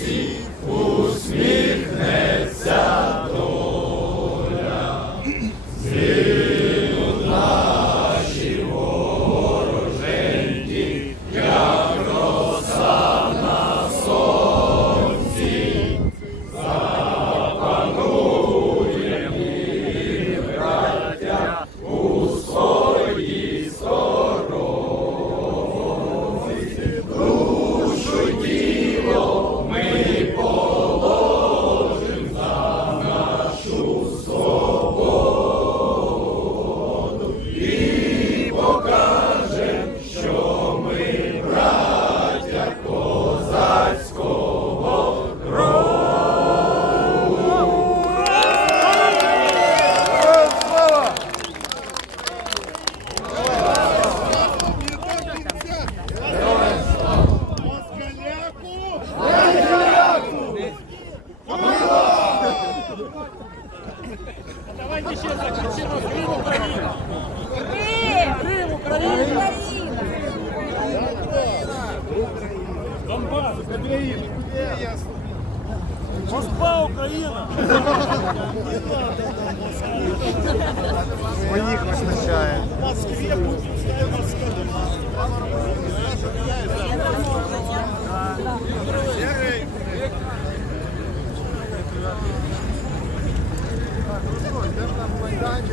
Yeah. ще закричимо Крим Україна! Крим! Крим Україна! Україна! Донбас Україна! Москва Україна! Своїх вистачає. В Москве Путин ставит Москву. Даже там в Майдане.